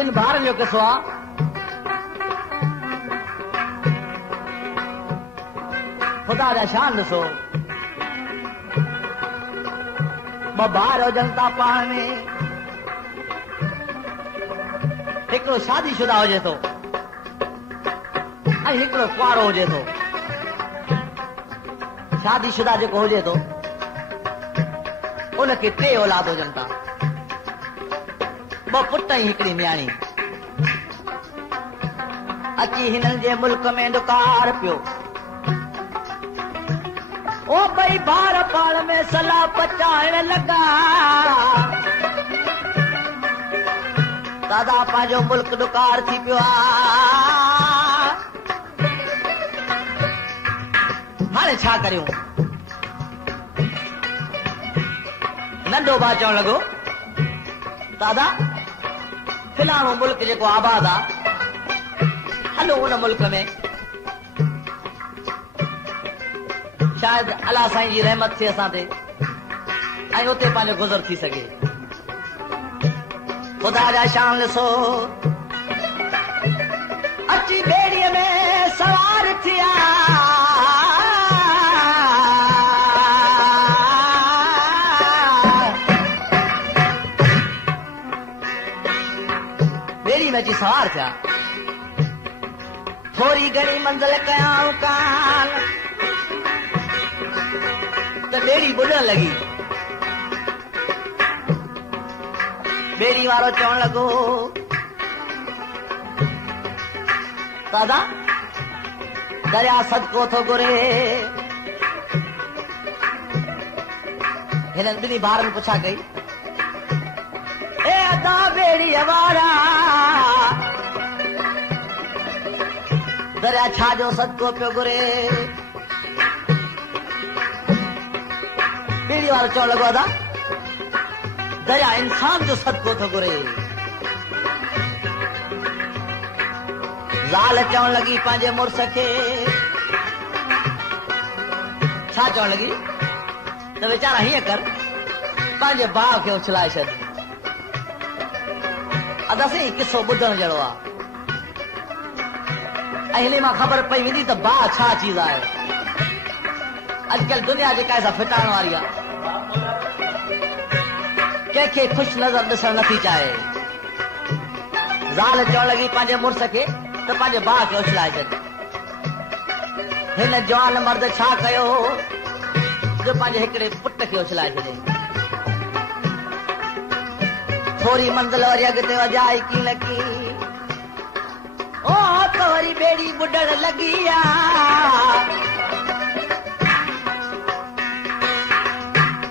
ॿिनि ॿारनि जो किसो आहे। ख़ुदा जा शान ॾिसो, ॿ ॿार हुजनि था पाण में, हिकिड़ो शादीशुदा हुजे थो ऐं हिकिड़ो कुआरो हुजे थो। शादीशुदा जेको हुजे थो उनखे 3 औलाद हुजनि था, 2 पुट ऐं हिकिड़ी न्याणी। अची हिननि जे मुल्क में ॾुकार पियो, ओ ॿई ॿार पाण में सलाह पचाइण लॻा। दादा पंहिंजो मुल्क ॾुकार थी पियो आहे, हाणे छा करियूं? नंढो भाउ चवण लॻो, दादा फिलाणो मुल्क जेको आबाद आहे, हलो उन मुल्क में शायदि अलाह साईं जी रहमत थिए असां ते ऐं उते पंहिंजो गुज़र थी सघे। ख़ुदा जा शान ॾिसो, अची ॿेड़ीअ में सवार थिया, ॿेड़ी में अची सवार थिया। थोरी घणी मंज़िल कयाऊं कान त ॿेड़ी ॿुॾण लॻी। ॿेड़ी वारो चवण लॻो, दादा दरिया सदको थो घुरे। हिननि ॿिनी ॿारनि पुछा कई, ए अदा ॿेड़ी वारा दरिया छा जो सदको पियो घुरे? ॿेड़ी वारो चवण लॻो, अदा दरिया इंसान जो सदको थो घुरे। ज़ाल चवण लॻी पंहिंजे मुड़ुस खे, छा चवण लॻी त वीचारा हीअं कर, पंहिंजे भाउ खे उछलाए छॾ। अदासीं किसो ॿुधण जहिड़ो आहे ऐं हिन मां ख़बर पई वेंदी त भाउ छा चीज़ आहे। अॼुकल्ह दुनिया जेका असां फिटाइण वारी आहे, कंहिंखे ख़ुशि नज़र ॾिसणु नथी चाहे। ज़ाल चवण लॻी पंहिंजे मुड़ुस खे त पंहिंजे भाउ खे उछलाए छॾ। हिन जवान मर्द छा कयो जो पंहिंजे हिकिड़े पुट खे उछलाए छॾे। थोरी मंज़िल वरी अॻिते वॼाई की लकी, ओ त वरी ॿेड़ी ॿुॾण लॻी आहे।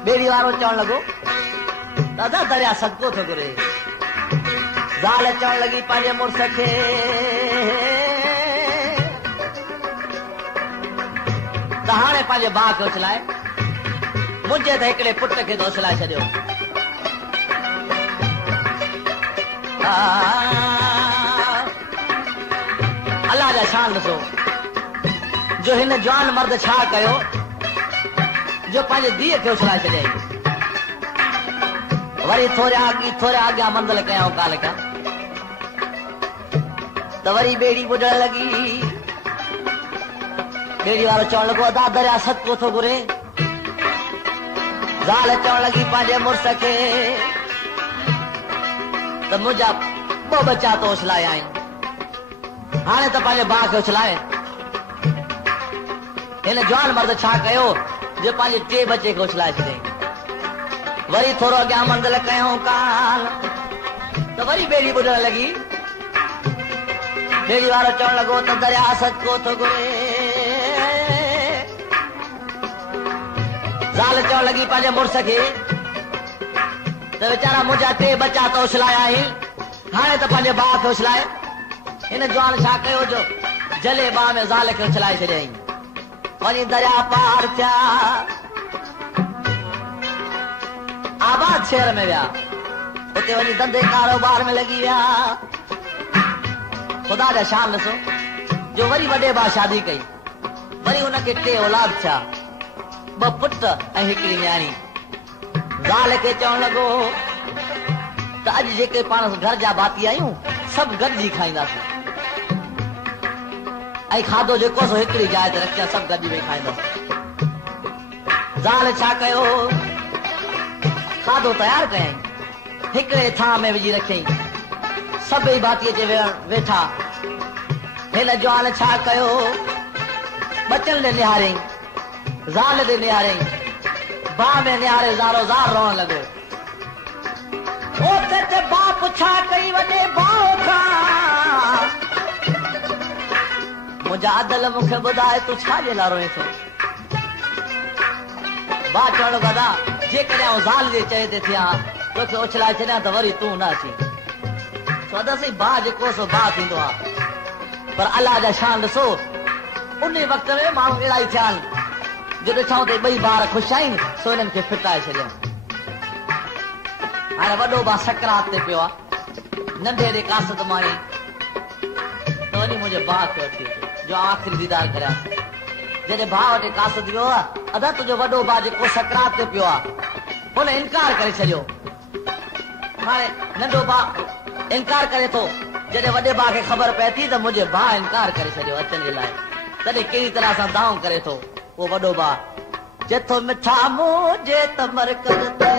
ॿेड़ी वारो चवण लॻो, दादा दरिया सदको थो घुरे। ज़ाल चवण लॻी पंहिंजे मुड़ुस खे, त हाणे पंहिंजे भाउ खे उछलाए, मुंहिंजे त हिकिड़े पुट खे तो उछलाए छॾियो। अलाह जा शान ॾिसो, जो हिन जवान मर्द छा कयो जो पंहिंजे धीअ खे उछलाए छॾियईं। वरी थोरे अॻियां मंज़िल कयाऊं काल का त वरी ॿेड़ी ॿुॾण लॻी। ॿेड़ी वारो चवण लॻो, अदा दरिया सदको थो घुरे। ज़ाल चवण लॻी पंहिंजे मुड़ुस खे त मुंहिंजा 2 बच्चा तो उछलाए आहिनि, हाणे त पंहिंजे भाउ खे उछलाए। हिन जवान मर्द छा कयो जो पंहिंजे 3 बच्चे खे उछलाए छॾियईं। वरी थोरो अॻियां मंज़िल कयूं कान त वरी ॿेड़ी ॿुॾण लॻी। ॿेड़ी वारो चवण लॻो त दरिया सदको थो घुरे। ज़ाल चवण लॻी पंहिंजे मुड़ुस खे त वीचारा मुंहिंजा 3 बच्चा तो उछलाया आहिनि, हाणे त पंहिंजे भाउ खे उछलाए। हिन जवान छा कयो जो जले बाह में ज़ाल खे उछलाए छॾियईं। वञी दरिया पार थिया, आबाद शहर में विया, उते वञी धंधे कारोबार में लॻी विया। ख़ुदा जा शान ॾिसो, जो वरी वॾे भाउ शादी कई, वरी हुनखे 3 औलाद थिया, 2 पुट ऐं हिकिड़ी न्याणी। ज़ाल खे चवण लॻो त अॼु जेके पाण घर जा भाती आहियूं सभु गॾिजी खाईंदासीं ऐं खाधो जेको सो हिकिड़ी जाइ ते रखिया सभु गॾिजी वेही खाईंदासीं। ज़ाल छा कयो खाधो तयारु कयईं हिकिड़े थां में विझी रखियईं सभई भातीअ ते वेठा। हिन ज़ाल छा कयो बचन ॾे निहारियईं ज़ाल ॾे निहारियईं भाउ में निहारे ज़ारो ज़ार रहण लॻो। ओते ते बाप छा कई वॾे भाउ खां मुंहिंजा अदल मूंखे ॿुधाए तूं छा जे लाइ रोएं थो। भाउ चवण लॻा जेकॾहिं आउं ज़ाल जे चए ते थियां तोखे उछलाए छॾियां त वरी तूं न अची। सदसी भाउ जेको सो भाउ थींदो आहे पर अलाह जा शान ॾिसो उन वक़्त में माण्हू अहिड़ा ई थिया आहिनि जो ॾिठऊं त ॿई ॿार ख़ुशि आहिनि सो हिननि खे फिटाए छॾियऊं। हाणे वॾो भाउ सकरात ते पियो आहे नंढे ॾे कासत माणी त वञी मुंहिंजे भाउ खे अची जो आख़िरी दीदार करियां। जॾहिं भाउ वटि कासत वियो आहे अदा तुंहिंजो वॾो भाउ जेको सकरात ते पियो आहे हुन इनकार करे छॾियो। हाणे नंढो भाउ इनकार करे थो जॾहिं वॾे भाउ खे ख़बर पए थी त मुंहिंजे भाउ इनकार करे छॾियो अचण जे लाइ तॾहिं कहिड़ी तरह सां दाऊं करे थो उहो वॾो भाउ चए थो मिठा मुंहिंजे त मरकज़ ते